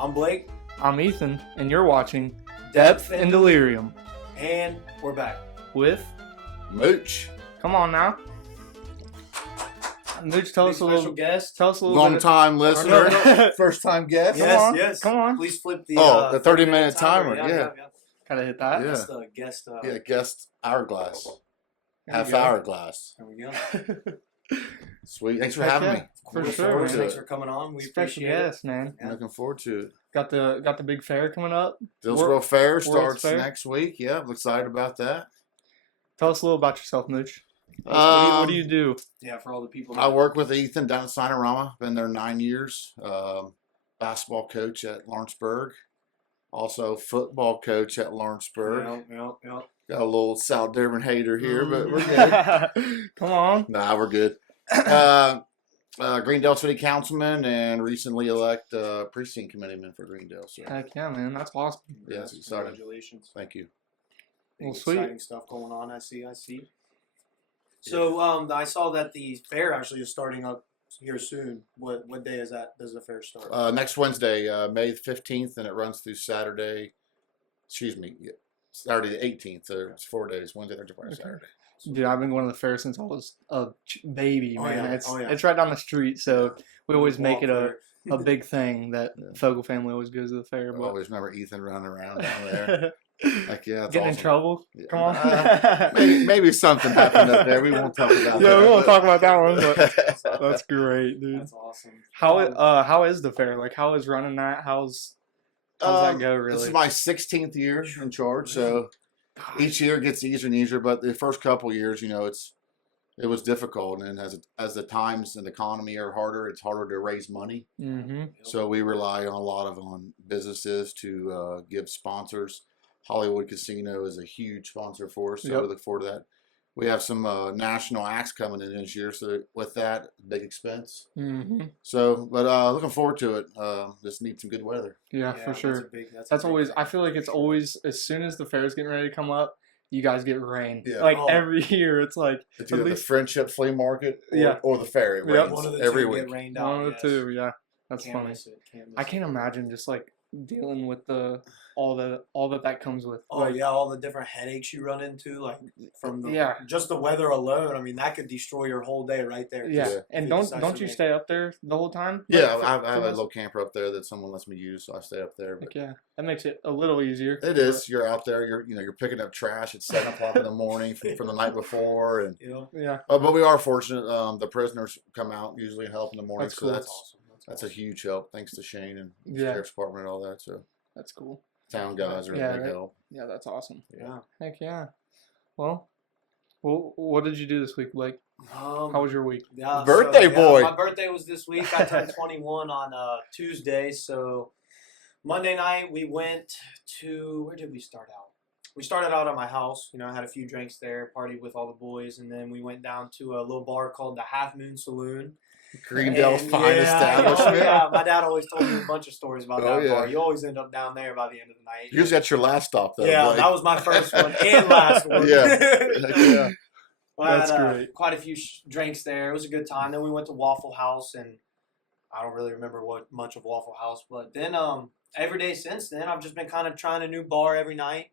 I'm Blake. I'm Ethan, and you're watching Depth and Delirium And we're back. with... Mooch. Come on now. Mooch, tell Big us a little... special guest. Tell us a little Long bit... time listener. First time guest. Come Yes, on, yes. come on. Please flip the... The 30-minute timer. Yeah. Gotta hit that. Yeah. That's the guest... Yeah, guest hourglass. There Half we go. hour glass. There we go. Sweet. Thanks for Heck having yeah. me. For Look sure, forward. man. Thanks for coming on. We Special appreciate guest, man. Yeah. Looking forward to it. Got the big fair coming up. Dillsboro Fair World's starts Fair. next week. Yeah, I'm excited about that. Tell us a little about yourself, Mooch. What do you do? it. Yeah, for all the people. I work with Ethan down at Sinorama. Been there 9 years. Basketball coach at Lawrenceburg. Also football coach at Lawrenceburg. Yep. Got a little South Durban hater here, but we're good. Come on. Nah, we're good. Greendale City Councilman and recently elect precinct committeeman for Greendale. So Heck yeah, man. That's awesome. yeah, it's exciting. Congratulations. Thank you. Well, Big, sweet. Exciting stuff going on. I see. So I saw that the fair actually is starting up here soon. What day is that? Does the fair start? Next Wednesday, May 15th, and it runs through Saturday. Saturday the 18th. So it's 4 days: Wednesday, Thursday, Friday, Okay. Saturday. Dude, I've been going to the fair since I was a baby, Oh, man. yeah. It's right down the street, so we always make it Walk a big thing that Yeah. Fogle family always goes to the fair. I But always remember Ethan running around down there. Like, yeah, it's getting in awesome. trouble. Yeah. Come on. Maybe something happened up there. We won't talk about that. Yeah, we won't talk about that one. But there. that's great, dude. That's awesome. How is the fair? Like, how is running that? How's that go? This Really? is my 16th year in charge, so each year gets easier and easier. But the first couple years, it was difficult, and as the times and the economy are harder, it's harder to raise money. Mm-hmm. So we rely on businesses to give sponsors. Hollywood Casino is a huge sponsor for us, so Yep. we look forward to that. We have some national acts coming in this year, so with that, big expense. Mm-hmm. So, but looking forward to it. Just need some good weather. Yeah, for sure. That's That's always. I feel like it's always as soon as the fair's getting ready to come up, you guys get rain. Yeah. Like Oh. every year, it's like It's at either the least Friendship Flea Market or the fair. It Yep. rains one of the every two week. get rained out. one of the yes. two. Yeah, that's Can't funny. miss it. I can't imagine just like dealing with all that comes with. Oh like, yeah, all the different headaches you run into, like from the Yeah. just the weather alone. I mean, that could destroy your whole day right there. Yeah, Just Yeah. and if it don't decides don't to you rain. stay up there the whole time? Yeah, Like, I have a most- little camper up there that someone lets me use, so I stay up there. But Like, yeah, that makes it a little easier. it is. You're out there. You're picking up trash at 7 o'clock in the morning from the night before, and You know, Yeah, but we are fortunate. The prisoners come out usually and help in the morning, That's so cool. that's that's awesome. that's a huge help. Thanks to Shane and the Yeah. sheriff's department and all that. So that's cool. town guys are Yeah, a big right. help. Yeah, that's awesome. Yeah. Heck yeah. Well, what did you do this week, Blake? How was your week? Yeah, Birthday boy. My birthday was this week. I turned 21 on Tuesday. So Monday night we went to, where did we start out? We started out at my house. I had a few drinks there, partied with all the boys, and then we went down to a little bar called the Half Moon Saloon. Greendale's And, fine yeah, establishment. Yeah, my dad always told me a bunch of stories about Oh, that yeah. bar. You always end up down there by the end of the night. Usually that's your last stop, though. Yeah, Blake. that was my first one and last one. Yeah. Heck yeah. I That's had, great. Quite a few drinks there. It was a good time. Then we went to Waffle House, and I don't really remember much of Waffle House. But then every day since then, I've just been kind of trying a new bar every night.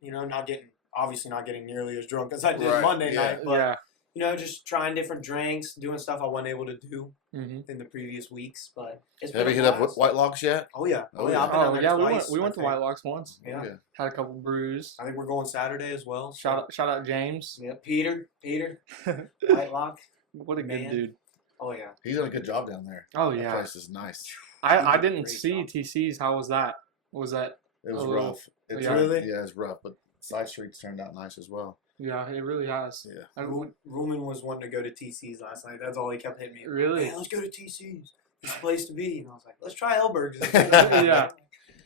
Obviously not getting nearly as drunk as I did Right, Monday yeah. night. But Yeah. just trying different drinks, doing stuff I wasn't able to do Mm-hmm. in the previous weeks. But it's Have been you a hit up blast. White Locks yet? Oh yeah, Oh, I've been yeah. down Oh there yeah, twice, we went I to think. White Locks once. Yeah. Had a couple brews. I think we're going Saturday as well. so- Shout out James. Yeah, Peter, White Lock. What a good Man. dude. Oh yeah. He's done a good job down there. Oh That yeah. place is nice. I He did a didn't great see job. TC's. How was that? Was that? It was A little- rough. It's yeah. Really? Yeah, it's rough, but side streets turned out nice as well. Yeah, it really has. Yeah. I- Ruman was wanting to go to TC's last night. That's all he kept hitting me. Really? Man, let's go to TC's. It's the place to be. And I was like, let's try Elberg's. Yeah.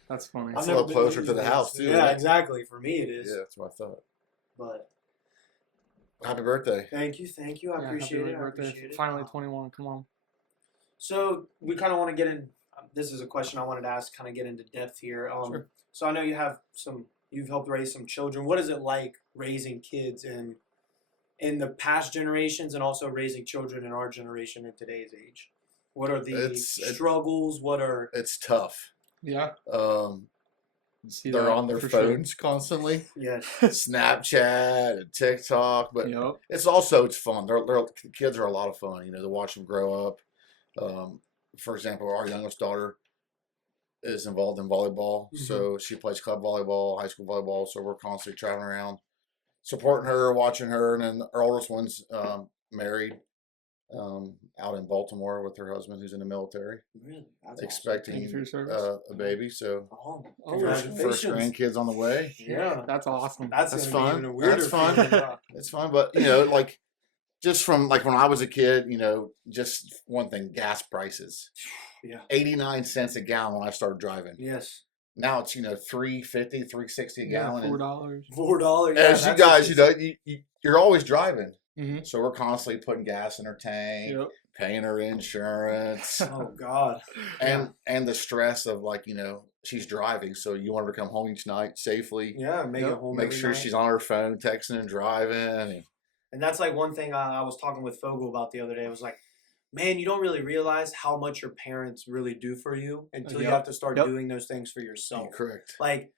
That's funny. I've It's a never little been closer to these the days. house, too, Yeah, right? exactly. For me, it is. Yeah, that's what I thought. But Happy birthday. thank you. I Yeah, appreciate happy it. I birthday. appreciate it. Finally 21. Come on. So we kind of want to get in. This is a question I wanted to ask. Kind of get into depth here. Sure. So I know you've helped raise some children. What is it like raising kids in the past generations and also raising children in our generation in today's age? What are the struggles? What are It's tough. Yeah. See They're that on their for sure. phones constantly. Yes. Snapchat and TikTok, but Yep. it's fun. Kids are a lot of fun, to watch them grow up. For example, our youngest daughter is involved in volleyball, so she plays club volleyball, high school volleyball. So we're constantly traveling around, supporting her, watching her, and then our oldest one's married, out in Baltimore with her husband, who's in the military, Really? That's expecting Thank you for your service. a baby. So awesome. Oh, Congratulations. first grandkids on the way. Yeah. That's awesome. That's That's gonna be fun. even a weirder That's fun. feeling. It's fun, but like just from like when I was a kid, just one thing, gas prices. Yeah. 89 cents a gallon when I started driving. Yes. Now it's $3.50, $3.60 a gallon. $4. $4. Yeah, As you guys, you're always driving, Mm-hmm. so we're constantly putting gas in her tank, Yep. paying her insurance, Oh God. and the stress of she's driving, so you want her to come home each night safely. Yeah. Make it home. Make every sure night. she's on her phone, texting and driving. And that's like one thing I was talking with Fogel about the other day. It was like, man, you don't really realize how much your parents really do for you until you Yep. have to start Yep. doing those things for yourself. Correct. Like,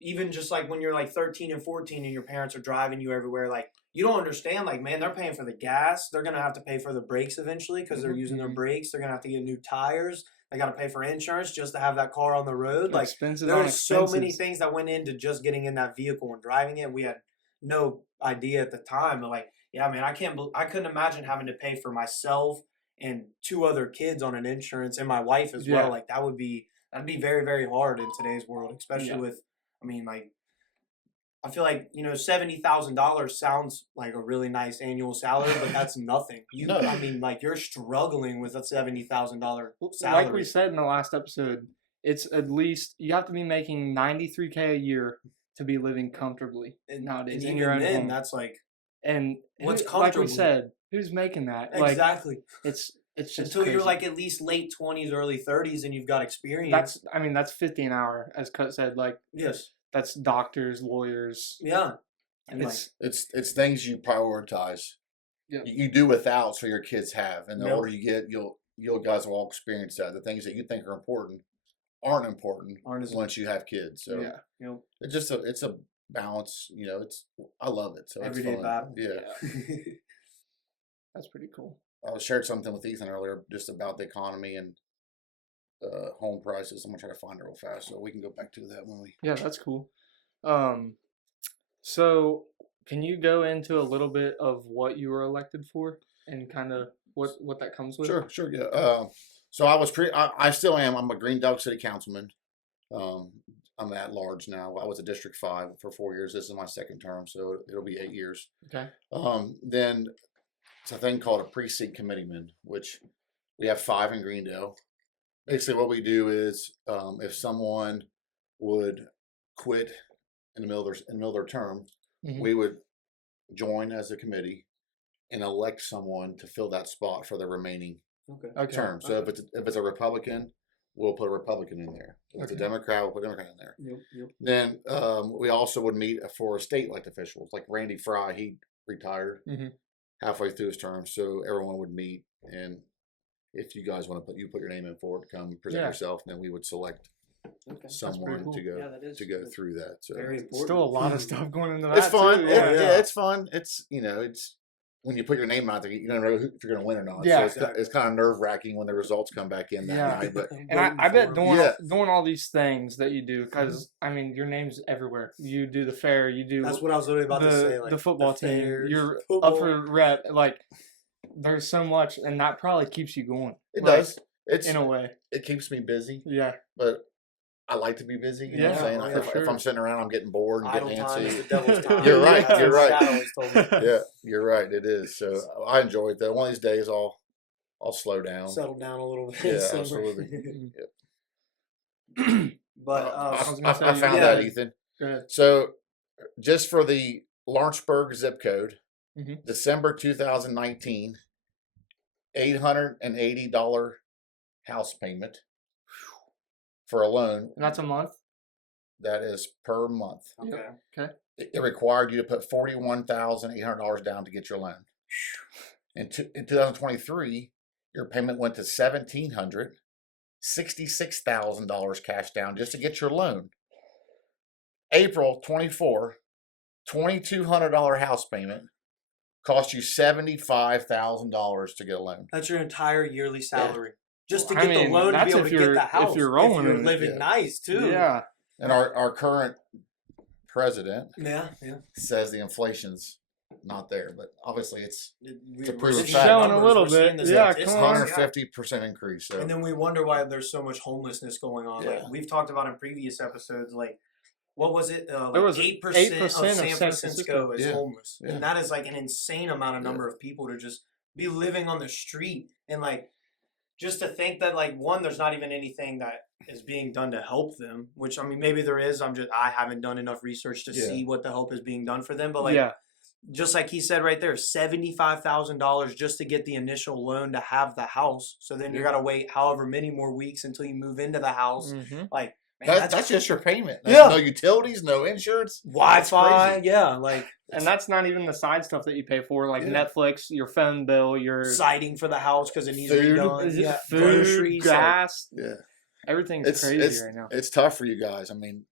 even just like when you're like 13 and 14 and your parents are driving you everywhere, like, you don't understand, like, man, they're paying for the gas. They're going to have to pay for the brakes eventually because they're using their brakes. They're going to have to get new tires. They got to pay for insurance just to have that car on the road. Like, Expenses on there's so many expenses. things that went into just getting in that vehicle and driving it. We had no idea at the time. But like, yeah, man, I couldn't imagine having to pay for myself and 2 other kids on an insurance and my wife as Yeah. well. Like that'd be very, very hard in today's world, especially Yeah. with, I mean, like, I feel like, $70,000 sounds like a really nice annual salary, but that's nothing. No. I mean, like, you're struggling with a $70,000 salary. Like we said in the last episode, it's at least you have to be making $93K a year to be living comfortably nowadays and in even your own then, home. that's like, And what's like comfortable? we said, who's making that? exactly. Like it's just Until you're crazy. like at least late 20s, early 30s, and you've got experience. That's $50 an hour, as Cut said. Like Yes. that's doctors, lawyers. Yeah. And It's things you prioritize. Yeah. You do without, so your kids have, and the Yep. older you get, you guys will all experience that. The things that you think are important aren't important Aren't as once you have kids. So Yeah. it's a balance. I love it. So everyday it's fun. battle. Yeah. That's pretty cool. I shared something with Ethan earlier just about the economy and home prices. I'm gonna try to find it real fast so we can go back to that when we. Yeah, that's cool. So can you go into a little bit of what you were elected for and kind of what that comes with? Sure, yeah. So I still am. I'm a Green Dog City Councilman. I'm at large now. I was a District 5 for 4 years. This is my second term, so it'll be 8 years. Okay. Then it's a thing called a precinct committeeman, which we have 5 in Greendale. Basically, what we do is if someone would quit in the middle of their term, Mhm. we would join as a committee and elect someone to fill that spot for the remaining Okay. term. So if it's a Republican, we'll put a Republican in there. If it's a Okay. Democrat, we'll put a Democrat in there. Yep. Then we also would meet for state elected officials, like Randy Fry. He retired Mhm. halfway through his term, so everyone would meet. And if you guys want to put your name in for it, come present Yeah. yourself, then we would select Okay. someone cool. to go Yeah, that is through that. So very important. Still a lot of stuff going into that. it's fun. Too. Yeah, it's fun. It's it's when you put your name out there, you don't know if you're going to win or not. Yeah, so it's kind of nerve wracking when the results come back in that Yeah. night. But And I bet doing Yeah. doing all these things that you do, because your name's everywhere. You do the fair, you do That's what I was literally about to say. Like the football team. fairs, You're football. up for rep. Like there's so much, and that probably keeps you going. it like, does. It's in a way. it keeps me busy, Yeah. but I like to be busy. You know what I'm Yeah, saying? for If sure. I'm sitting around, I'm getting bored and idle getting time is antsy. the devil's time. You're right, That's you're what right. Dad always told me. Yeah, you're right. It is. So I enjoy it though. One of these days, I'll slow down. Settle down a little bit. Yeah, sober. absolutely. But I was gonna say, found yeah. that, Ethan. Go ahead. So, just for the Lawrenceburg zip code, Mhm. December 2019, $880 house payment for a loan. And that's a month. That is per month. okay. It required you to put $41,800 down to get your loan. In 2023, your payment went to $1,700. $66,000 cash down just to get your loan. April 24, $2,200 house payment cost you $75,000 to get a loan. That's your entire yearly salary. Just to I get mean, the loan to be that's able if to get you're- the if house. you're rolling in it, living yeah. nice too. Yeah. And our current president Yeah. says the inflation's not there, but obviously it's We're to prove seeing it the fact. Showing a numbers, little we're seeing bit. the Yeah, statistics, come on. 150% increase. So And then we wonder why there's so much homelessness going on. Like Yeah. we've talked about in previous episodes, like what was it? There Like was 8% of 8% of San San Francisco is Yeah. homeless, Yeah. and that is like an insane amount of number of people to just be living on the street, and like just to think that like one, there's not even anything that is being done to help them. Which I mean, maybe there is. I haven't done enough research to Yeah. see what the help is being done for them. But like, yeah. just like he said right there, $75,000 just to get the initial loan to have the house. So then you Yeah. got to wait however many more weeks until you move into the house. Mhm. Like, man, that's just your payment. That's Yeah. No utilities, no insurance. Wi-Fi. crazy. Yeah, like And that's not even the side stuff that you pay for, like Yeah. Netflix, your phone bill, your siding for the house because it needs Food. redone. is it Yeah, food, groceries. like- gas. Yeah, Everything's it's crazy right now. it's tough for you guys. I mean,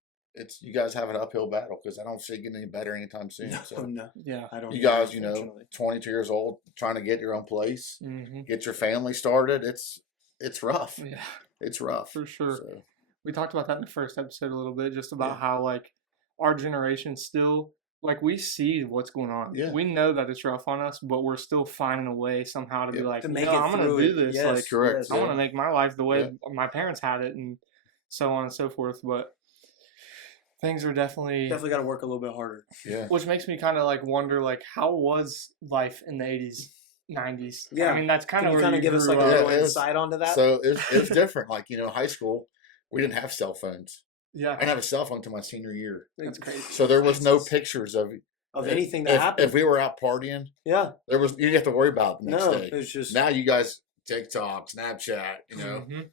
you guys have an uphill battle because I don't see it getting any better anytime soon. no, So no, Yeah. I don't. you know, guys, unfortunately. 22 years old, trying to get your own place, hmm get your family started. It's rough. Yeah, It's rough for sure. So, We talked about that in the first episode a little bit, just about Yeah. how like our generation still like we see what's going on. Yeah. We know that it's rough on us, but we're still finding a way somehow to be Yeah. like, To make no, it I'm gonna through do it. this. Yes, Like, Correct. yes. I want to Yeah. make my life the way my parents had it, and so on and so forth. But things are definitely, Definitely got to work a little bit harder. yeah. which makes me kind of like wonder, like, how was life in the 80s, 90s? Yeah. I mean, that's kind Can of you where kind of you give us grew like a up. Yeah, little it was- insight onto that? So it's different. Like, high school, we didn't have cell phones. I Yeah, didn't have a cell phone until my senior year. that's crazy. So there was no pictures of anything that happened. If we were out partying, Yeah, you didn't have to worry about it the next no, day. it's just Now you guys TikTok, Snapchat, Mhm.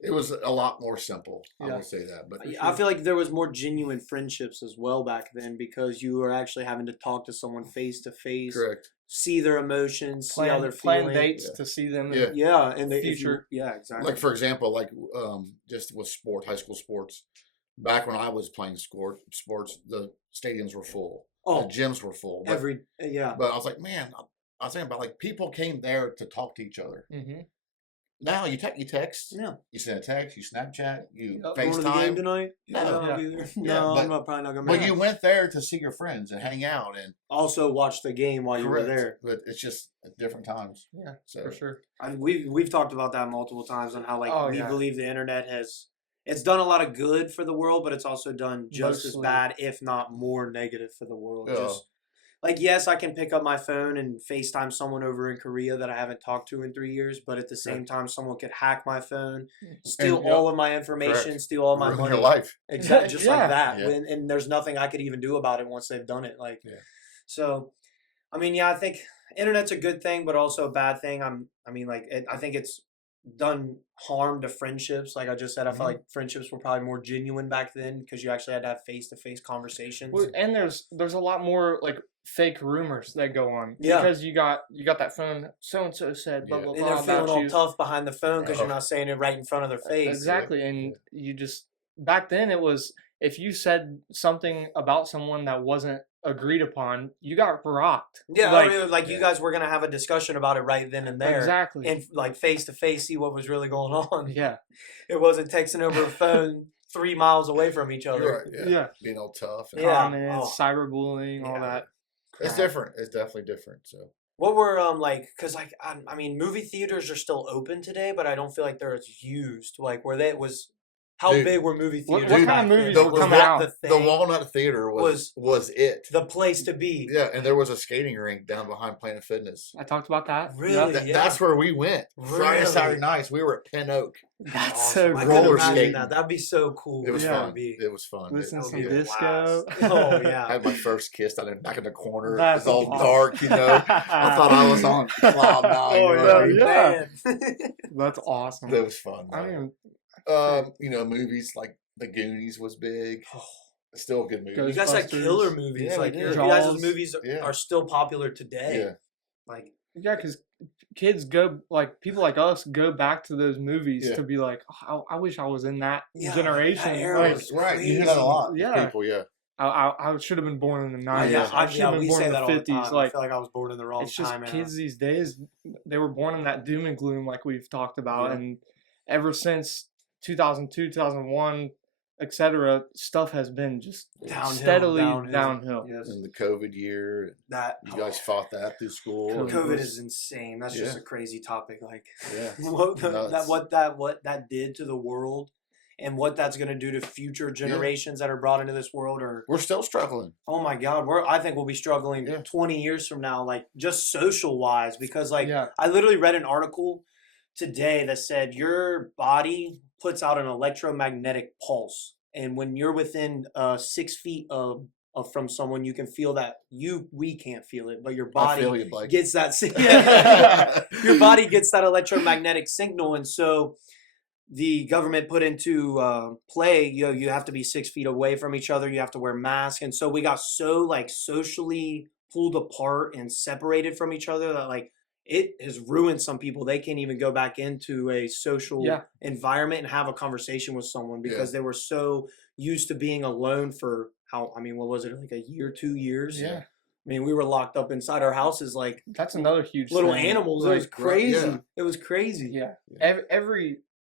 it was a lot more simple. I Yeah. will say that. But I feel like there was more genuine friendships as well back then because you were actually having to talk to someone face to face, correct. see their emotions, see how they're Plan feeling. dates Yeah. to see them. Yeah. Yeah, and the Future. yeah, exactly. Like for example, just with high school sports. Back when I was playing sports, the stadiums were full. oh, The gyms were full. But, yeah, but I was like, man, I was thinking about like people came there to talk to each other. hmm Now you text, yeah. you send a text, you Snapchat, you Yep. Going to the game FaceTime. tonight? No. I'll Yeah. be there. Yeah, No, but- I'm not, probably not gonna. But Make you it. went there to see your friends and hang out and Also watch the game while you were correct. there. But it's just at different times. Yeah, So for sure. We've talked about that multiple times on how like Oh, we yeah. believe the internet it's done a lot of good for the world, but it's also done just as Mostly. bad, if not more negative for the world. Yeah. Just like yes, I can pick up my phone and FaceTime someone over in Korea that I haven't talked to in 3 years, but at the same time, someone could hack my phone, steal And- all of my information, Correct. steal all my ruin money. your life. Exactly, just Yeah. like that. Yeah. And there's nothing I could even do about it once they've done it. Like, Yeah. so, I mean, yeah, I think internet's a good thing, but also a bad thing. I think it's done harm to friendships. Like I just said, I Mhm. felt like friendships were probably more genuine back then because you actually had to have face to face conversations. Well, and there's a lot more like fake rumors that go on. Yeah. Because you got that phone. So and so said blah Yeah. blah And blah they're feeling about all you. tough behind the phone because you're Oh. not saying it right in front of their face. Exactly, and you just back then it was if you said something about someone that wasn't agreed upon, you got rocked. Yeah, like, I mean, like you Yeah. guys were gonna have a discussion about it right then and there, exactly. and like face to face, see what was really going on. Yeah, It wasn't texting over a phone 3 miles away from each other. You're right. Yeah. yeah. Being all tough. And Yeah. Comments, cyberbullying, all Yeah. that. It's crap. different. It's definitely different. So What were like? Because like I mean, movie theaters are still open today, but I don't feel like they're as used. Like where they was, how Dude, big were movie What- theaters? what back kind of then? movies were Was coming that out? The, the thing? Walnut Theater was it. the place to be. Yeah, and there was a skating rink down behind Planet Fitness. I talked about that. Really? Yep. That- Yeah. That's where we went. Friday, Really? Saturday nights, we were at Pin Oak. That's Awesome. so I cool. could Roller imagine skating. that. That'd be so cool. It was Yeah. fun. It was fun. Listen That to would some be a disco. blast. Oh I yeah. had my first kiss down in back in the corner. It That's was all awesome. dark, I thought I was on cloud nine. Oh, you know what I mean? yeah. Man. That's awesome. That was fun. I man. mean, Movies like The Goonies was big. Still a good movie. You guys had Ghostbusters. killer movies. Yeah, like we you did. guys' Jaws. movies Yeah. are still popular today. Yeah. Like yeah, because kids go like people like us go back to those movies Yeah. to be like, oh, I wish I was in that Yeah, generation. that era Like, was Right, you hear that a lot. with Yeah. people, yeah. I should have been born in the 90s. yeah. I should have been we born say in that the all the 50s. time. I Like, feel like I was born in the wrong it's just time. kids these days, they were born in that doom and gloom like we've talked about. Yeah. And ever since 2002, 2001, etc., stuff has been just steadily downhill. Yes. In the COVID year, That you guys fought that through school. COVID is insane. That's just Yeah. a crazy topic. Like Yeah. what Nuts. that did to the world, and what that's going to do to future generations that are brought into this world. Or We're still struggling. oh my God, I think we'll be struggling Yeah. 20 years from now, like just social wise, because like Yeah. I literally read an article today that said your body puts out an electromagnetic pulse, and when you're within 6 feet of from someone, you can feel that. We can't feel it, but your I feel body you, Blake. gets that. Yeah, your body gets that electromagnetic signal, and so the government put into play, you have to be 6 feet away from each other. You have to wear masks, and so we got so like socially pulled apart and separated from each other that like it has ruined some people. They can't even go back into a social Yeah. environment and have a conversation with someone because they were so used to being alone for what was it, like a year, 2 years? Yeah. I mean, we were locked up inside our houses like That's another huge little thing. animals. Like, It was crazy. yeah. It was crazy. Yeah.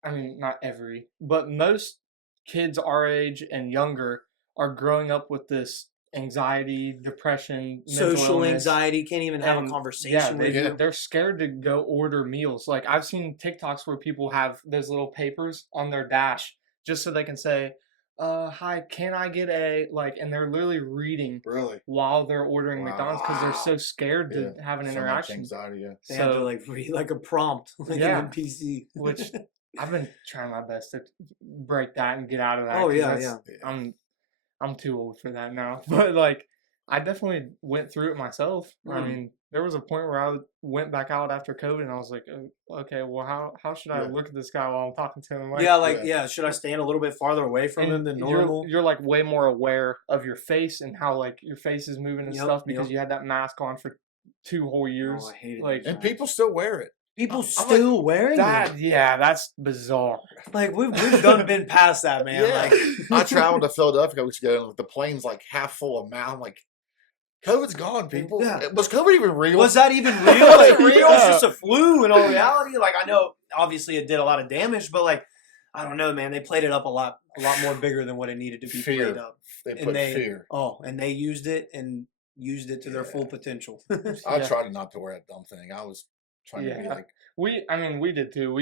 Not every, but most kids our age and younger are growing up with this anxiety, depression, mental Social illness, anxiety, can't even have a and conversation with you. they're scared to go order meals. Like I've seen TikToks where people have those little papers on their dash just so they can say, hi, can I get a, like, and they're literally reading Really? while they're ordering Wow. McDonald's because they're so scared to Yeah. have an So much interaction. anxiety, yeah. They have to So, like read like a prompt, like Yeah. an NPC. which I've been trying my best to break that and get out of that. Oh, 'cause yeah, that's- yeah. I'm too old for that now. But like, I definitely went through it myself. I Mm. mean, there was a point where I went back out after COVID, and I was like, okay, well, how should I Yeah. look at this guy while I'm talking to him? Yeah, should I stand a little bit farther away from and him than normal? You're like way more aware of your face and how like your face is moving and Yep, stuff because yep. you had that mask on for 2 whole years. I hated like And people still wear it. People I'm still wearing that. it. Yeah, that's bizarre. Like we've been past that, man. Yeah. Like I traveled to Philadelphia a weeks ago, and the plane's like half full of mouth. I'm like, COVID's gone, people. Yeah. Was COVID even real? was that even real? Was Like, it real? It's just a flu in all reality. Like I know, obviously, it did a lot of damage, but like I don't know, man. They played it up a lot more bigger than what it needed to be Fear. played up. They And put they- fear. And they used it to their full potential. I Yeah. tried not to wear that dumb thing. I was trying to be Yeah. like, We did too.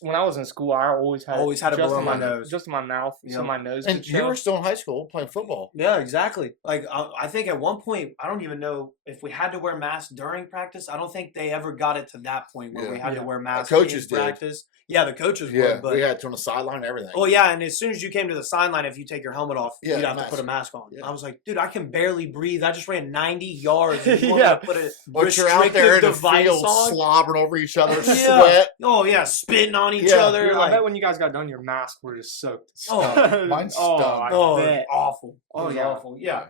When I was in school, I always had Always had it just below in my nose. just in my mouth, so Yep. my nose. and could you show. were still in high school playing football. Yeah, exactly. Like I think at one point, I don't even know if we had to wear masks during practice. I don't think they ever got it to that point where we Yeah. had to Yeah. wear masks coaches in did. practice. Yeah, the coaches Yeah, would, but we had to on the sideline and everything. oh yeah, and as soon as you came to the sideline, if you take your helmet off, Yeah, you'd have mask. to put a mask on. Yeah. I was like, dude, I can barely breathe. I just ran 90 yards. And you want me Yeah. to put a But you're out there in the device field on? slobbering over each other, Yeah. sweat. Oh yeah, spitting on each Yeah. other. Dude, I like, bet when you guys got done, your masks were just soaked. Oh, mine oh, stunk. I oh, bet. awful. Oh, It was yeah. awful. Yeah.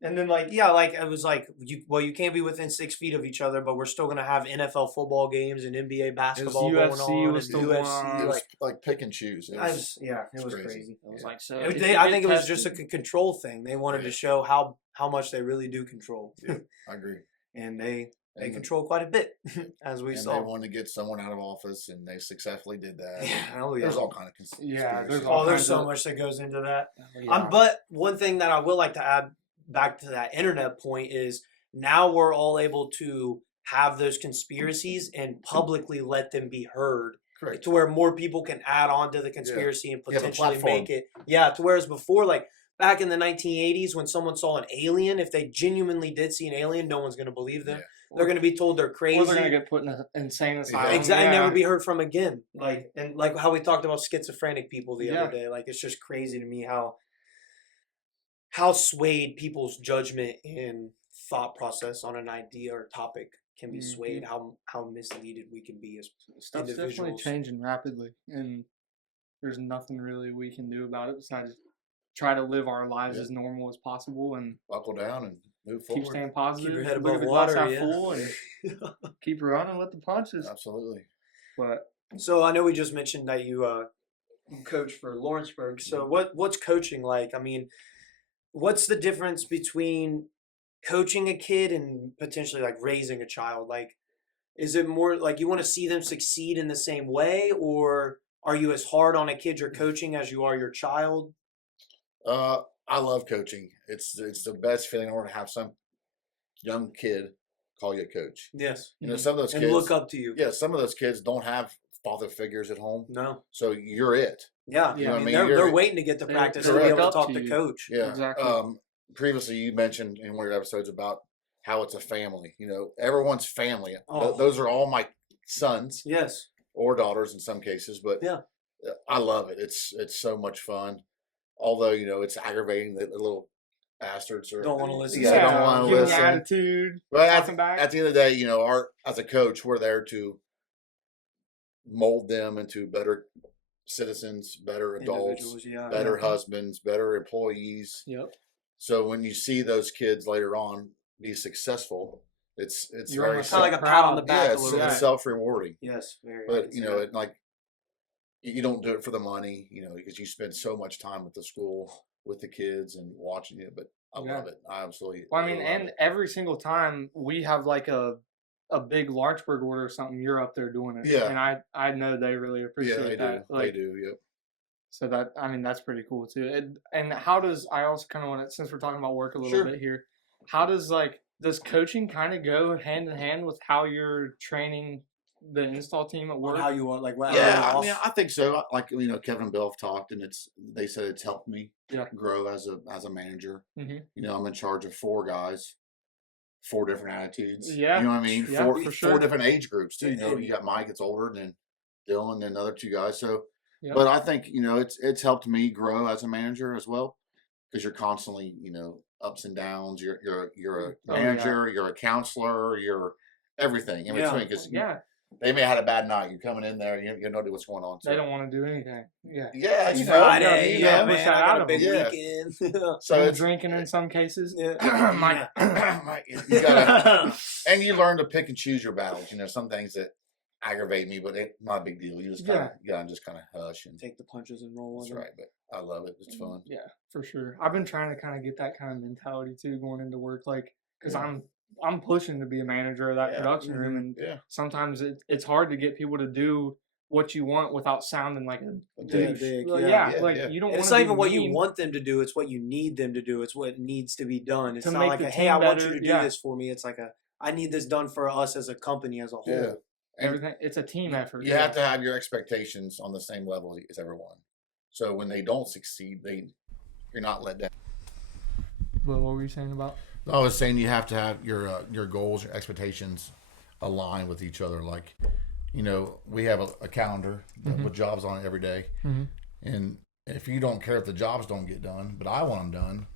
And then like it was like you can't be within 6 feet of each other, but we're still gonna have NFL football games and NBA basketball going UFC on. was and still UFC. going on. It was Like, like pick and choose. It I was, just, yeah, it was crazy. crazy. It was like so. It- if they- you I get think it was just a tested- control thing. They wanted to show how much they really do control, I agree. and they And- control quite a bit, as we and saw. they wanted to get someone out of office, and they successfully did that. Oh, yeah. There's all kind of Yeah, there's conspiracies. all Oh, there's kinds so of- much that goes into that. Yeah. But one thing that I would like to add back to that internet point is now we're all able to have those conspiracies and publicly let them be heard Correct. to where more people can add on to the conspiracy and You have a potentially platform. make it. Yeah, to whereas before, like back in the 1980s, when someone saw an alien, if they genuinely did see an alien, no one's going to believe them. Yeah. They're going to be told they're crazy. Or they're gonna get put in an insane asylum. Exactly, Yeah. never be heard from again. Like and like how we talked about schizophrenic people the Yeah. other day. Like it's just crazy to me how swayed people's judgment and thought process on an idea or topic can be Mhm. swayed. How misleaded we can be as Stuff's definitely individuals. changing rapidly, and there's nothing really we can do about it besides try to live our lives Yeah. as normal as possible. And Buckle down and move keep forward. staying positive. Keep your head look above at the glass water. half Yeah. full, and keep running with the punches. Absolutely. But So I know we just mentioned that you coach for Lawrenceburg. So what's coaching like? I mean, what's the difference between coaching a kid and potentially like raising a child? Like, is it more like you want to see them succeed in the same way, or are you as hard on a kid you're coaching as you are your child? I love coaching. It's the best feeling ever to have some young kid call you a coach. Yes. You know, some of those And kids look up to you. Yeah, some of those kids don't have father figures at home, No. so you're it. Yeah. You know I what I mean, mean? they're You're- waiting to get to they practice to look be able to up talk to to you. coach. Yeah. Exactly. Previously, you mentioned in one of your episodes about how it's a family. You know, everyone's family. Oh. Those are all my sons Yes. or daughters in some cases, but Yeah. I love it. It's so much fun. Although it's aggravating that the little bastards are Don't wanna listen. Yeah, don't want to giving listen. attitude. But talking back. at the end of the day, as a coach, we're there to mold them into better citizens, better adults, Individuals, yeah. better husbands, better employees. Yep. So when you see those kids later on be successful, it's You're very almost Kind of like a pat on the back yeah, a it's, little bit. it's self-rewarding. Yes. Very. But nice. it like you don't do it for the money, because you spend so much time at the school with the kids and watching it. But I Yeah. love it. I absolutely. Well, I mean, love and it. every single time we have like a big Lawrenceburg order or something, you're up there doing it. Yeah. And I know they really yeah, appreciate they that. do. Like, They do. Yep. So that's pretty cool too. And how does I also kind of want to, since we're talking about work a little Sure. bit here, how does does coaching kind of go hand in hand with how you're training the install team at On work? how you want, like, what? Yeah, how I mean, I think so. Like Kevin and Bill have talked, and they said it's helped me grow as a manager. Mm-hmm. I'm in charge of 4 guys, 4 different attitudes. Yeah. You know what I mean? Yeah, 4 for sure. 4 different age groups too. Yeah. You got Mike, it's older, and then Dylan, and then the other 2 guys. So, Yeah. but I think it's helped me grow as a manager as well, because you're constantly ups and downs. You're a Oh, yeah. manager, you're a counselor, you're everything in Yeah. between. Because Yeah. they may have had a bad night. You're coming in there, you have no idea what's going on. So. They don't want to do anything. Yeah. Yeah, It's you know, Friday. you know, Yeah, push man. that I out got a of big them. Yeah. weekend. So And it's drinking in some cases. Yeah. Mike, you gotta, and you learn to pick and choose your battles. Some things that aggravate me, but it's not a big deal. You just kind of hush and Take the punches and roll. that's with it. right. But I love it. It's fun. Yeah, for sure. I've been trying to kind of get that kind of mentality too going into work, because I'm pushing to be a manager of that Yeah. production room, and Yeah, sometimes it's hard to get people to do what you want without sounding like a dick. douche. Dick, Like, yeah. Yeah, like yeah. you don't. And it's wanna not be even what you mean. want them to do; it's what you need them to do. It's what needs to be done. It's To not make like the hey, team I want you better, to do yeah. this for me. It's like I need this done for us as a company as a whole. yeah. Everything. It's a team effort. You have to have your expectations on the same level as everyone. So when they don't succeed, you're not let down. What were you saying about? I was saying you have to have your goals, your expectations align with each other. Like, we have a calendar with jobs on it every day. Mm-hmm. And if you don't care if the jobs don't get done, but I want them done,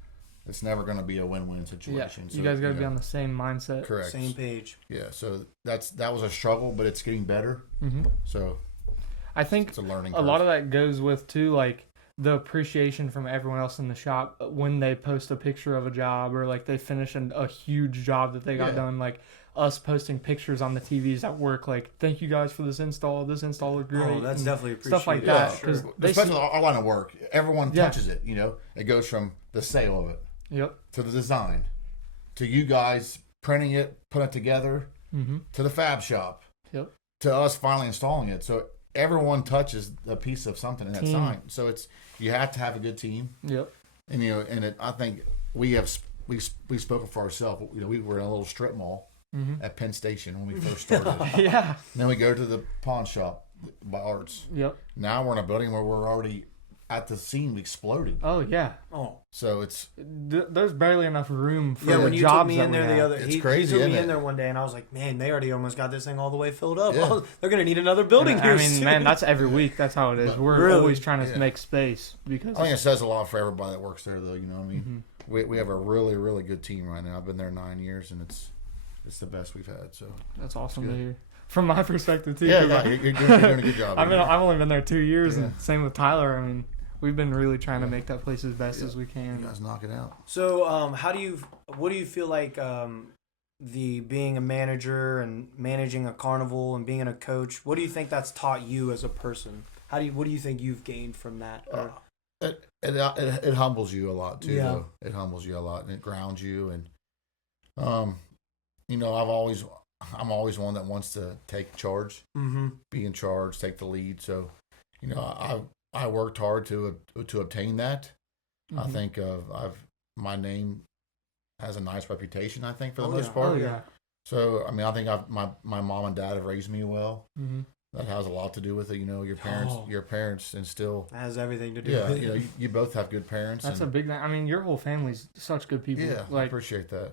it's never going to be a win-win situation. Yeah, you guys got to be on the same mindset. correct. Same page. Yeah, so that was a struggle, but it's getting better. Mm-hmm. So I think it's a learning a curve. lot of that goes with too, like the appreciation from everyone else in the shop when they post a picture of a job, or like they finish a huge job that they got Yeah. done. Like us posting pictures on the TVs at work, like thank you guys for this install. This install looked great. Oh, that's and definitely appreciated. stuff like Yeah, that. Because sure. they Especially see, our line of work. Everyone Yeah. touches it, It goes from the sale of it yep. to the design to you guys printing it, putting it together, Mm-hmm. to the fab shop, Yep. to us finally installing it. So everyone touches a piece of something in that Team. sign. So you have to have a good team. Yep. And I think we've spoken for ourselves. We were in a little strip mall Mm-hmm. at Penn Station when we first started. Yeah. Then we go to the pawn shop by Arts. Yep. Now we're in a building where we're already at the seam exploding. Oh yeah. Oh. So it's There's barely enough room for Yeah, the when you took jobs me that in we there the have. other, It's he crazy, took me isn't in it? there one day, and I was like, man, they already almost got this thing all the way filled up. Yeah. Oh, they're gonna need another building And, here I mean, soon. man, that's every week. That's how it is. But We're really, always trying to yeah. make space because I think it says a lot for everybody that works there, though. I mean, Mm-hmm. we have a really, really good team right now. I've been there 9 years, and it's the best we've had. So that's awesome to good. hear. From my perspective too. yeah, 'cause yeah, you're doing a good job. I've only been there 2 years, Yeah. and same with Tyler. I mean, we've been really trying to make that place as best Yeah. as we You can. guys knock it out. So, what do you feel like the being a manager and managing a carnival and being a coach? What do you think that's taught you as a person? What do you think you've gained from that? Or- It humbles you a lot too. Yeah. Though. It humbles you a lot, and it grounds you. And you know, I'm always one that wants to take charge, be in charge, take the lead. So, you know, I worked hard to obtain that. I think my name has a nice reputation. I think for the most part. Oh yeah. So I mean, I think my mom and dad have raised me well. That has a lot to do with it. You know, your parents instill. That has everything to do Yeah, with it. you know, you both have good parents. That's a big thing. I mean, your whole family's such good people. Yeah, I Like, appreciate that.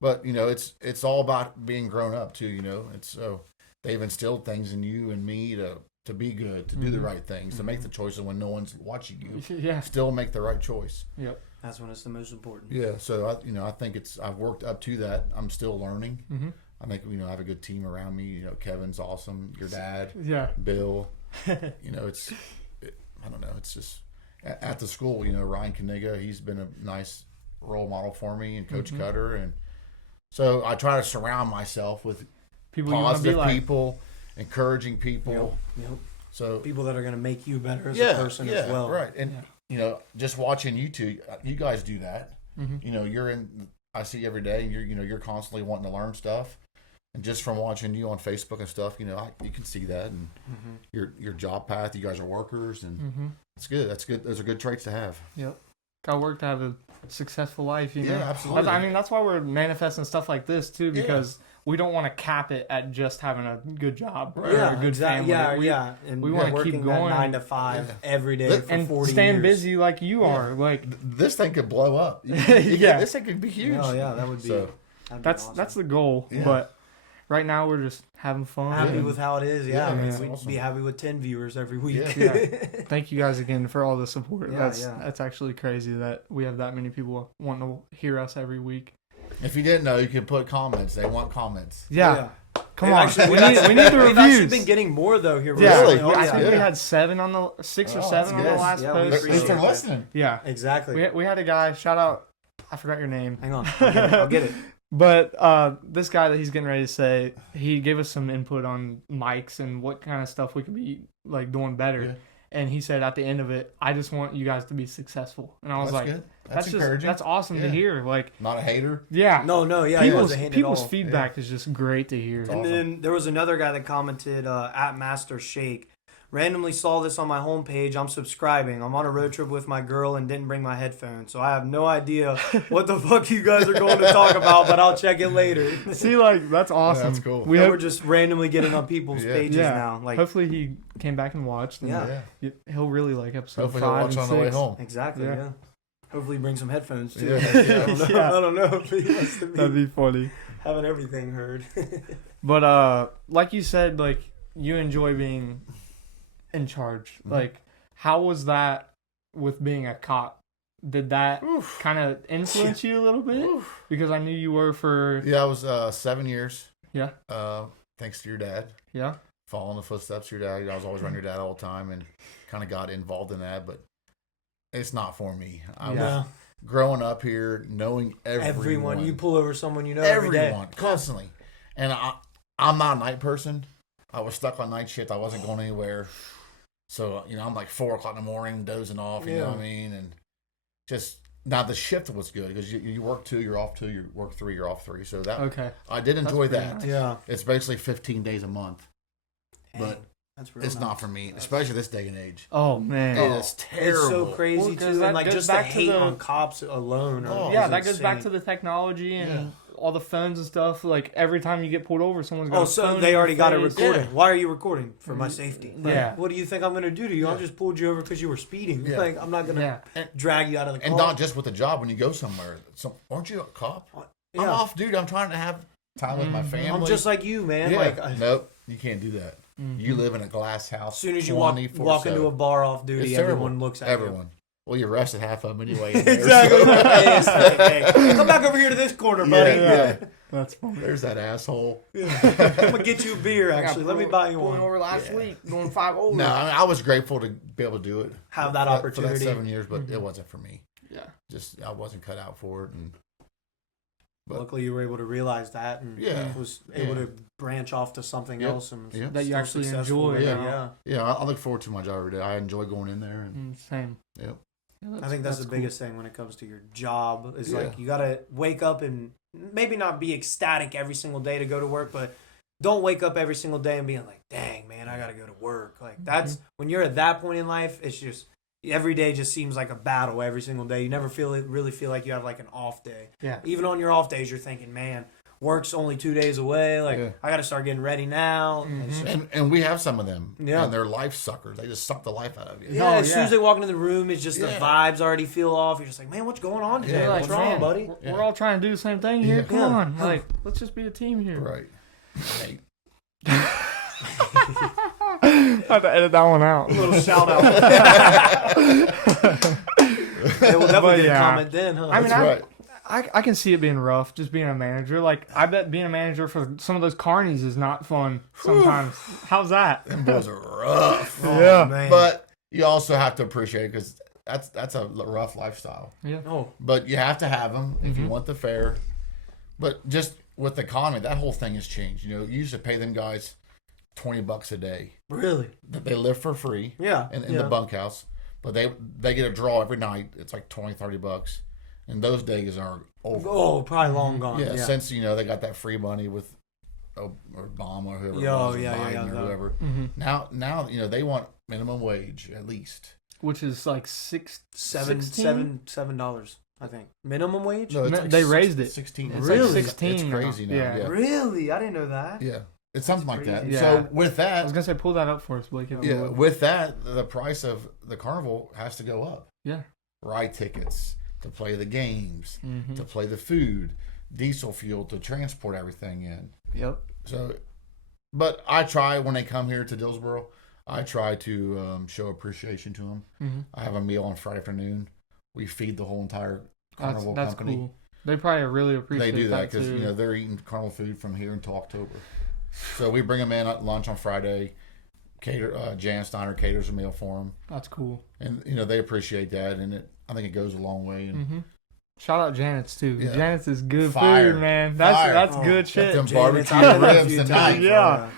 But you know, it's all about being grown up too. You know, it's so they've instilled things in you and me to be good, to do the right things, to make the choices when no one's watching you. yeah. Still make the right choice. Yep. That's when it's the most important. Yeah. So I think I've worked up to that. I'm still learning. I think I have a good team around me. You know, Kevin's awesome. Your dad, Yeah. Bill. You know, I don't know. It's just at the school. You know, Ryan Kaniga, he's been a nice role model for me, and Coach Cutter, and so I try to surround myself with People you want to be positive like. people, encouraging people. Yep. So People that are going to make you better as a person as well. right. And you know, just watching you two, you guys do that. You know, I see you every day, and you're constantly wanting to learn stuff. And just from watching you on Facebook and stuff, you know, you can see that, and your job path. You guys are workers, and it's good. That's good. Those are good traits to have. Yep. Got work to have a successful life. You know? Yeah, absolutely. I mean, that's why we're manifesting stuff like this too, because we don't want to cap it at just having a good job or a good family. And we wanna keep working going. that 9 to 5 every day for and 40 staying years. busy like you are. Like This thing could blow up. Yeah. This thing could be huge. Oh yeah, that would be. So, that'd be that's awesome. that's the goal. Yeah. But right now we're just having fun. happy and with how it is. Yeah, Yeah, I mean, it's we'd awesome. be happy with 10 viewers every week. Yeah. Thank you guys again for all the support. Yeah, that's yeah. that's actually crazy that we have that many people wanting to hear us every week. if you didn't know, you can put comments. They want comments. Yeah. Come And on. actually, we need the We've actually reviews. been getting more though here. Yeah, Really? recently. Oh, I think yeah. we had 7 on the 6 or Oh, 7 on the that's good. last Yeah, we post. At least appreciate they're that. listening. Yeah, Exactly. we had a guy. Shout out. I forgot your name. Hang on, I'll get it. But this guy that he's getting ready to say, he gave us some input on mics and what kind of stuff we could be like doing better. Yeah. And he said at the end of it, I just want you guys to be successful. And I was That's like, good. That's encouraging. that's awesome to Yeah. hear. Like, Not a hater. yeah. No, yeah, he wasn't hating at people's all. feedback is just great to hear. And awesome. then there was another guy that commented at Master Shake. Randomly saw this on my homepage. I'm subscribing. I'm on a road trip with my girl and didn't bring my headphones, so I have no idea what the fuck you guys are going to talk about. But I'll check it later. See, like, that's awesome. that's cool. We We're hope, just randomly getting on people's Yeah. pages yeah. now. Like Hopefully he came back and watched. And Yeah. He'll really like episode Hopefully 5 he'll watch and on the way 6. home. exactly. Yeah. Yeah. Hopefully bring some headphones too. Yeah. I don't know. Yeah. I don't know if he wants to That'd be be funny. having everything heard. But like you said, like you enjoy being in charge. Mhm. Like, how was that with being a cop? Did that kind of influence you a little bit? Because I knew you were for Yeah, I was 7 years. Yeah. Thanks to your dad. yeah. Following the footsteps of your dad. I was always around your dad all the time, and kind of got involved in that. But it's not for me. I was Yeah. growing up here, knowing Everyone. You pull over someone you know every day. everyone constantly, and I'm not a night person. I was stuck on night shift. I wasn't going anywhere. So I'm like 4:00 in the morning, dozing off. You know what I mean? And just now the shift was good because you work 2, you're off 2, you work 3, you're off 3. So that Okay. I did enjoy pretty that. nice. Yeah. It's basically 15 days a month, but That's real it's nice. not for me, especially this day and age. Oh man. It is terrible. It's so crazy Well, 'cause too, that and like goes just the back to hate the- on cops alone. Oh, Yeah, is that goes back insane. to the technology and Yeah. all the phones and stuff. Like every time you get pulled over, someone's got Oh, a so phone they in your already got it face. recorded. Yeah. Why are you recording? For my safety. Like, Yeah. What do you think I'm gonna do to you? I Yeah. just pulled you over because you were speeding. Yeah. Like I'm not gonna Yeah. drag you out of the car. And not just with the job. When you go somewhere, aren't you a cop? I'm Yeah. off, dude. I'm trying to have time with my family. I'm just like you, man. Yeah. Like Nope, you can't do that. You live in a glass house. as soon as you walk 24/7. into a bar off duty, It's everyone terrible. looks at Everyone. Well, you arrested half of them anyway. you. Exactly. Hey, come back over here to this corner, buddy. Yeah. That's funny. There's that asshole. I'm gonna get you a beer. Actually, let me buy you one. over last week, going 5 over. No, I mean, I was grateful to be able to do it. Have that for opportunity. for that 7 years, but it wasn't for me. Yeah. Just I wasn't cut out for it, and but Luckily, you were able to realize that and was able to branch off to something else and that you still actually successful enjoy. with it, yeah, I look forward to my job every day. I enjoy going in there, and Same. Yep. Yeah, I think that's the cool. biggest thing when it comes to your job is like you gotta wake up and maybe not be ecstatic every single day to go to work, but don't wake up every single day and being like, dang man, I gotta go to work. Like that's when you're at that point in life, it's just every day just seems like a battle every single day. You never really feel like you have like an off day. Yeah. Even on your off days, you're thinking, man, work's only 2 days away. Like I got to start getting ready now. and we have some of them. Yeah. And they're life suckers. They just suck the life out of you. Yeah, as soon as they walk into the room, it's just the vibes already feel off. You're just like, man, what's going on today? Yeah, What's wrong, buddy? We're all trying to do the same thing here. Come on. Like, let's just be a team here. Right. Hey. I have to edit that one out. A little shout out. They will definitely get a comment then, huh? I mean, That's right. I can see it being rough, just being a manager. Like, I bet being a manager for some of those carnies is not fun sometimes. How's that? Them boys are rough. Yeah. man. But you also have to appreciate it because that's a rough lifestyle. Yeah. Oh, But you have to have them if you want the fare. But just with the economy, that whole thing has changed. You know, you used to pay them guys $20 a day. really? They live for free. Yeah. In the bunkhouse, but they get a draw every night. It's like $20-$30, and those days are over. Oh, probably long gone. Yeah, since they got that free money with Obama or whoever, Biden or whoever. Now they want minimum wage at least. Which is like $7, I think. Minimum wage? No, it's like they raised it. 16. It's Really? like 16 It's now. crazy now. Yeah. Yeah. Really? I didn't know that. Yeah. It's something like that. Yeah. So with I that, was gonna say, pull that up for us, Blake. yeah, with that, the price of the carnival has to go up. Yeah. Ride tickets to play the games, Mm-hmm. to play the food, diesel fuel to transport everything in. Yep. So, but I try when they come here to Dillsboro, I try to show appreciation to them. Mm-hmm. I have a meal on Friday afternoon. We feed the whole entire carnival That's company. cool. They probably really appreciate They do that because too. they're eating carnival food from here until October. So we bring them in at lunch on Friday. Jan Steiner caters a meal for them, That's cool. and they appreciate that, and I think it goes a long way. And Shout out Janet's too. Yeah. Janet's is good Fire. food, man. Fire. That's Oh, good Got shit. them Janet's, barbecue I've been a ribs few tonight. times, Yeah.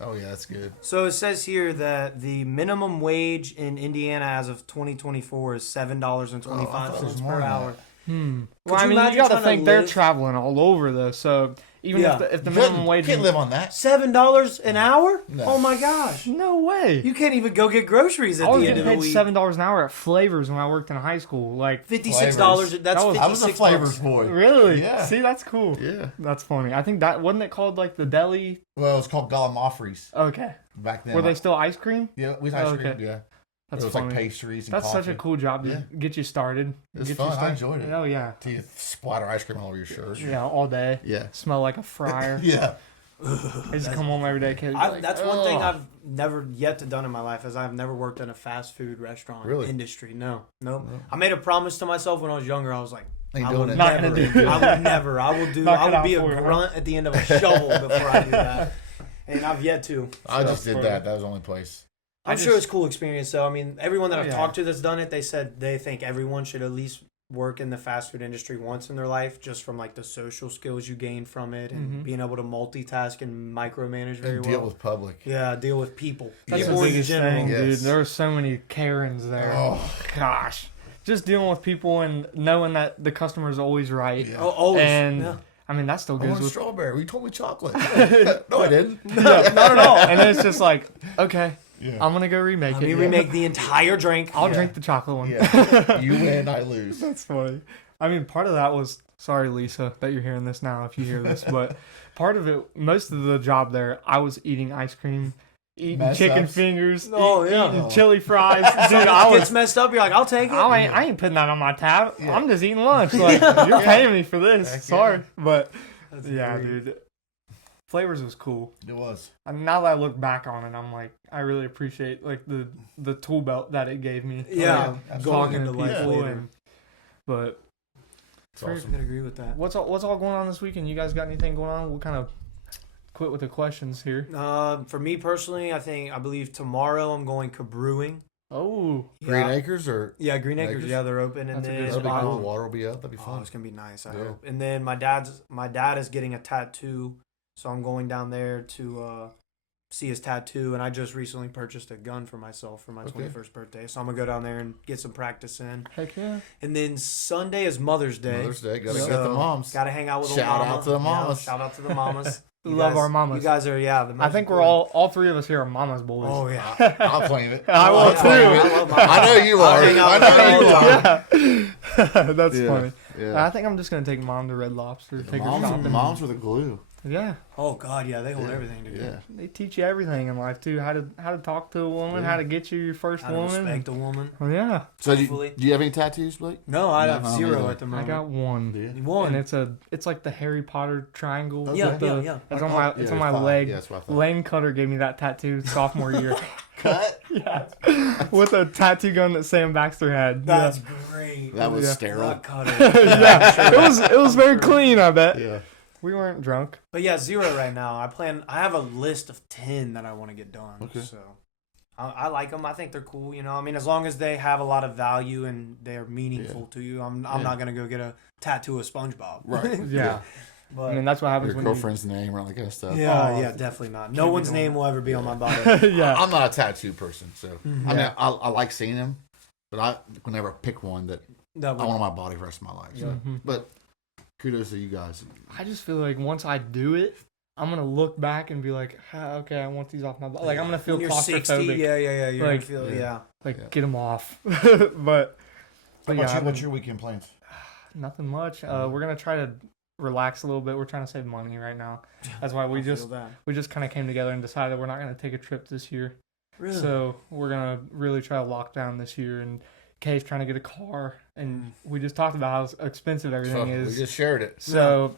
Oh yeah, that's good. So it says here that the minimum wage in Indiana as of 2024 is $7.25 per hour. Well, I you mean, imagine you got to trying to think they're live- traveling all over though. So even if the minimum wage, Can't live on that. $7 an hour? No. Oh my gosh! no way. You can't even go get groceries at I was the end getting of the paid week. $7 an hour at Flavors when I worked in high school. Like, $56. That's That was- I was a $56. Flavors boy. really? Yeah. See, that's cool. Yeah. That's funny. I think that wasn't it called like the deli. Well, it was called Gallimaufries Okay. back then. Were they still ice cream? Yeah, we had ice cream. Okay. Yeah. That's it was funny. like pastries and That's coffee. such a cool job to Yeah. get you started. It was Get fun. you I started. enjoyed it. Oh yeah. Till you splatter ice cream all over your shirt. Yeah, all day. Yeah. Smell like a fryer. Yeah. I just come home every day. Kids be like, That's one thing "Ugh." I've never yet to done in my life is I've never worked in a fast food restaurant Really? industry. No. I made a promise to myself when I was younger. I was like, Ain't I doing will it. Not gonna never. do it. I would never. I will do. Knock I it will be out a for you, huh? grunt at the end of a shovel before I do that. And I've yet to. I just That's did that. That was the only place. I'm sure it's a cool experience though. I mean, everyone that I've yeah. talked to that's done it, they said they think everyone should at least work in the fast food industry once in their life, just from like the social skills you gain from it and being able to multitask and micromanage very And well. deal with public. Yeah, deal with people. That's People the in biggest general. thing, dude. Yes. There are so many Karens there. Oh. Gosh. Just dealing with people and knowing that the customer's always right. Yeah. Oh, always. And yeah. I mean, that still I goes want with strawberry. We told me chocolate. No, I didn't. not at all. And then it's just like, okay, Yeah. I'm gonna go remake Let it. me remake the entire drink. I'll drink the chocolate one. Yeah. You win, I lose. That's funny. I mean, part of that was sorry, Lisa, that you're hearing this now. If you hear this, but part of it, most of the job there, I was eating ice cream, eating Mess chicken ups. fingers, Oh, yeah. eating chili fries. Dude, It I gets was. messed up. You're like, I'll take it. I ain't putting that on my tab. I'm just eating lunch. Like, you're paying me for this. Heck Sorry, yeah. but That's yeah, great. dude. Flavors was cool. It was. And now that I look back on it, I'm like, I really appreciate like the tool belt that it gave me. Yeah, Like, going talking to into life people later. and, but It's awesome. I could agree with that. What's all going on this weekend? You guys got anything going on? We'll kind of quit with the questions here. For me personally, I believe tomorrow I'm going cabrewing. Oh, Green Acres or Yeah, Green Acres. Acres? Yeah, they're open, and That's a then good that'll be spot. cool. The water will be up. That'd be oh, fun. it's gonna be nice. I Yeah. hope. And then my dad is getting a tattoo, so I'm going down there to see his tattoo. And I just recently purchased a gun for myself for my 21st birthday, so I'm gonna go down there and get some practice in. heck yeah. And then Sunday is Mother's Day. Mother's Day. Gotta So, get the moms. Gotta hang out with Shout a mama. out to the mamas. Shout out to the mamas. You Love guys- our mamas. You guys are the most I think we're important. all three of us here are mama's boys. Oh yeah. I'll claim it. I will I'll too. claim it. I love my I know you I'll are. hang out I with her know all you the are. time. Yeah. That's Yeah. funny. Yeah. I think I'm just gonna take mom to Red Lobster. Take her shopping. Moms were the glue. Yeah, Oh God, yeah, they hold Yeah. everything together. Yeah. they teach you everything in life too. How to talk to a woman, Yeah. how to get you your first How to woman. respect a woman. Oh, yeah, So Hopefully. do you have any tattoos, Blake? No, I No, have I don't 0 either. at the I moment. got one, Do you? You won. and it's like the Harry Potter triangle. Okay. Yeah, with the- yeah, yeah. It's on my Yeah, it's on my fine. leg. Yeah, that's what I thought. Lane Cutter gave me that tattoo sophomore year. Cut. Yeah, with a tattoo gun that Sam Baxter had. That's great. That was Yeah. sterile. Rock cutter. Yeah, it was very clean. I bet Yeah. we weren't drunk. But yeah, 0 right now. I have a list of 10 that I want to get done. Okay. So I like them. I think they're cool. You know, I mean, as long as they have a lot of value and they're meaningful to you, I'm not gonna go get a tattoo of SpongeBob. Right. Yeah, But I mean that's what happens Your when girlfriend's name or all that kind of stuff. yeah, Oh, yeah, definitely not. can't No be one's doing name will ever be on my body. you. Yeah, I'm not a tattoo person, so I mean, Yeah. I like seeing them, but I whenever I pick one that That I would- want on my body for the rest of my life. So. Mhm. But kudos to you guys. I just feel like once I do it, I'm gonna look back and be like, ah, okay, I want these off my body. Like I'm gonna feel when you're 60, claustrophobic. yeah, you're Like- gonna feel, Yeah. yeah. Like Yeah. get them off. but yeah, What's your weekend plans? nothing much. We're gonna try to relax a little bit. We're trying to save money right now. That's why we I feel just that. kind of came together and decided we're not gonna take a trip this year. Really? So we're gonna really try to lock down this year. And Kay's trying to get a car, and we just talked about how expensive everything So, is. we just shared it. So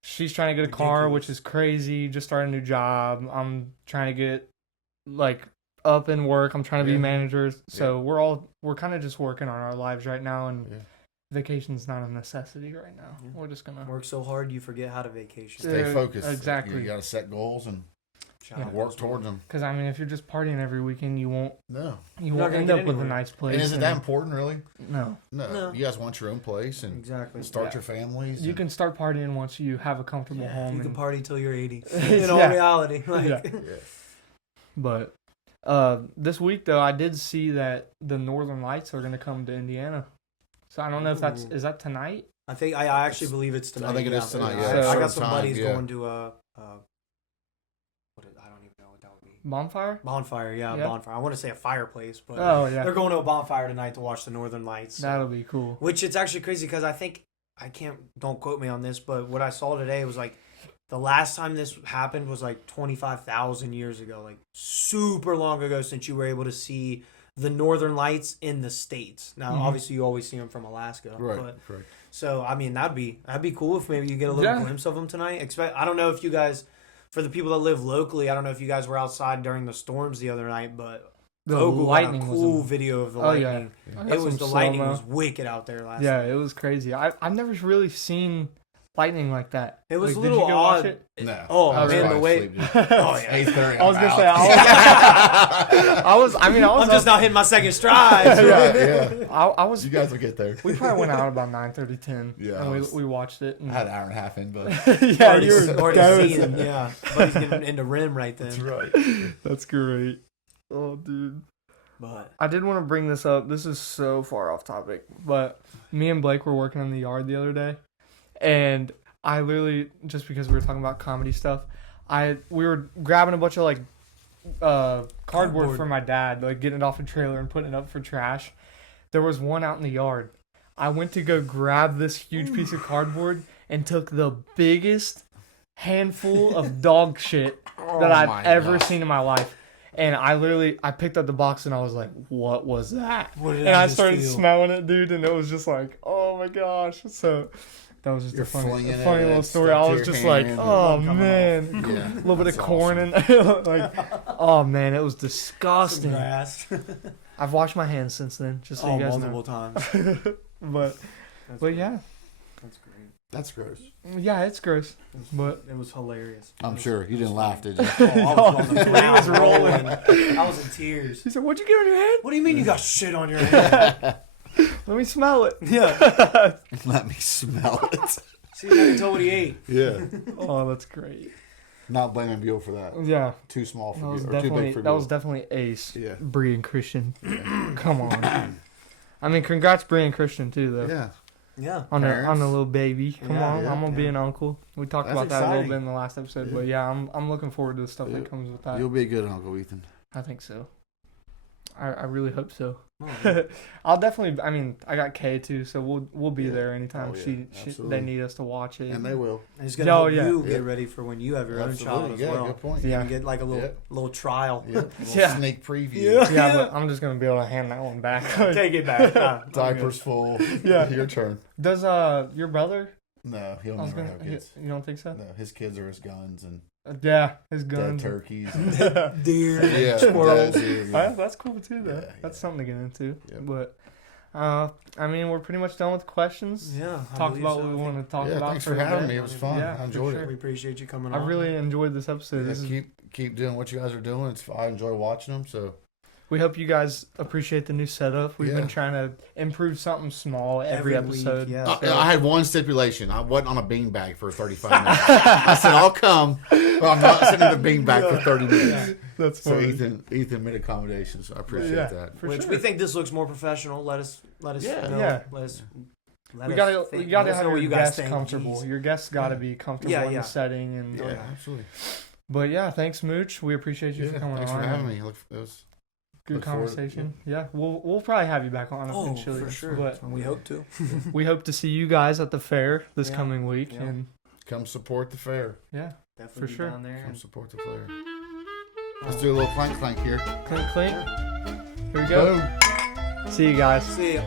she's trying to get a car, Ridiculous. which is crazy. Just started a new job. I'm trying to get like up in work. I'm trying to be Yeah. managers. So we're kind of just working on our lives right now, and Yeah. vacation's not a necessity right now. Yeah. We're just gonna Work so hard you forget how to vacation. Yeah. Stay focused. exactly. You got to set goals and Shout out work those towards them. because I mean, if you're just partying every weekend, you won't No. not gonna end get up with a anywhere. nice place. And is it that important, really? No, No. No. You guys want your own place and Exactly. start Yeah. your families. you and- can start partying once you have a comfortable Yeah, home. you can and- party till you're 80. In all Yeah. reality, like, Yeah. Yeah. But this week though, I did see that the Northern Lights are gonna come to Indiana. So I don't know if Ooh. is that tonight? I think I actually believe it's tonight. I think it is tonight, yeah. I Certain got some time, buddies yeah. going to I don't even know what that would be. Bonfire? Bonfire, yeah, Yeah. bonfire. I want to say a fireplace, but Oh yeah, they're going to a bonfire tonight to watch the Northern Lights. so- that'll be cool. Which it's actually crazy because don't quote me on this, but what I saw today was like the last time this happened was like 25,000 years ago, like super long ago since you were able to see the Northern Lights in the States. Now, Mhm. obviously, you always see them from Alaska, Right. but Correct. so I mean that'd be cool if maybe you get a little Yeah. glimpse of them tonight. I don't know if you guys, for the people that live locally, I don't know if you guys were outside during the storms the other night, but The Vogel got lightning a was cool am- video of the Oh, yeah. lightning. I got It was some the lightning slow-mo. was wicked out there last Yeah, night. it was crazy. I've never really seen lightning like that. It was Like, a did little you go watch odd. it? No. Oh, I was man, probably the way- asleep, dude. Oh, yeah. 8:30. I was gonna say, I was I'm just up- not hitting my second stride. Yeah. I was. You guys will get there. We probably went out about 9:30, 10. Yeah, and I was- we watched it. And, I had an hour and a half in, but yeah, already, you were already dozing. seeing, yeah. But he's getting into rim right then. right. That's great. Oh, dude. But I did want to bring this up. This is so far off topic, but me and Blake were working in the yard the other day, and I literally, just because we were talking about comedy stuff, we were grabbing a bunch of like cardboard for my dad, like getting it off a trailer and putting it up for trash. There was one out in the yard. I went to go grab this huge piece of cardboard and took the biggest handful of dog shit that my I've ever gosh. seen in my life. And I picked up the box and I was like, what was that? what did And I just started feel? smelling it, dude, and it was just like, oh my gosh. So that was just You're a funny flinging little it, story. stuck I to was your just like, hand, oh coming man. Yeah. A little bit of That's corn awesome. and like, oh man, it was Some disgusting. grass. I've washed my hands since then, just so you guys multiple know. times. but That's yeah, That's great. That's gross. Yeah, it's gross, but It was hilarious. I'm sure you didn't laugh, did you? Oh, I was on the He ground was rolling. rolling. I was in tears. he said, "What'd you get on your head?" What do you mean you got shit on your head? Let me smell it. Yeah. Let me smell it. See, I can tell what he ate. Yeah. Oh, that's great. Not blaming Buell for that. Yeah, Too small that for was Buell, or too definitely big for that Buell. was definitely ace. Yeah. Bree and Christian. Come on. I mean, congrats, Bree and Christian too, though. Yeah. Yeah. On Parents. a little baby. Come Yeah, on, yeah, I'm gonna be yeah. an uncle. We talked That's about that a little exciting. bit in the last episode, Yeah. but yeah, I'm looking forward to the stuff Yeah. that comes with that. You'll be a good uncle, Ethan. I think so. I really hope so. Oh, yeah. I'll definitely. I mean, I got Kay too, so we'll be Yeah. there anytime Oh, yeah. they Absolutely. need us to watch it. And they will. And it's gonna Oh, help yeah. you Yeah. get ready for when you have your own child as yeah, well. good point. Yeah. You can get like a little Yeah. little trial. Yeah. A little Yeah. sneak preview. Yeah. yeah, but I'm just gonna be able to hand that one back. Take it back. Nah, I'm Diapers full. Yeah. Your turn. Does your brother? No, he'll I was never gonna. have kids. You don't think so? No, his kids are his guns and Yeah, his dead guns. turkeys. good. Deer. Yeah, Squirrels. That's cool too, though. Yeah, That's yeah. something to get into. Yep. But I mean, we're pretty much done with questions. Yeah. I Talked believe about so. what we wanted to talk Yeah, about. thanks for having me. It was Yeah, fun. yeah, I enjoyed for it. We appreciate you coming I on. really enjoyed this episode. Yeah, This is, keep doing what you guys are doing. I enjoy watching them. So we hope you guys appreciate the new setup. We've Yeah. been trying to improve something small every Every week, episode. yeah. I had one stipulation. I wasn't on a beanbag for 35 minutes. I said I'll come, but I'm not sitting in the beanbag for 30 minutes. That's So funny. Ethan made accommodations. So I appreciate Yeah. that. For Which sure. we think this looks more professional. Let us Yeah. know. Yeah. Let us. We gotta think- have let us know your what you guys guests think. comfortable. Jeez. Your guests gotta be comfortable Yeah, in yeah. the setting, and Yeah, absolutely. but yeah, thanks, Mooch. We appreciate you Yeah, for coming thanks on. for having me. It was Good Look forward- conversation. Yeah, we'll probably have you back on Oh, eventually. for sure. But we hope to. we hope to see you guys at the fair this Yeah. coming week, Yeah. and come support the fair. yeah, Definitely For be sure. down there. Come support the fair. Let's do a little clank clank here. clink clink. Here we go. Boom. See you guys. See ya.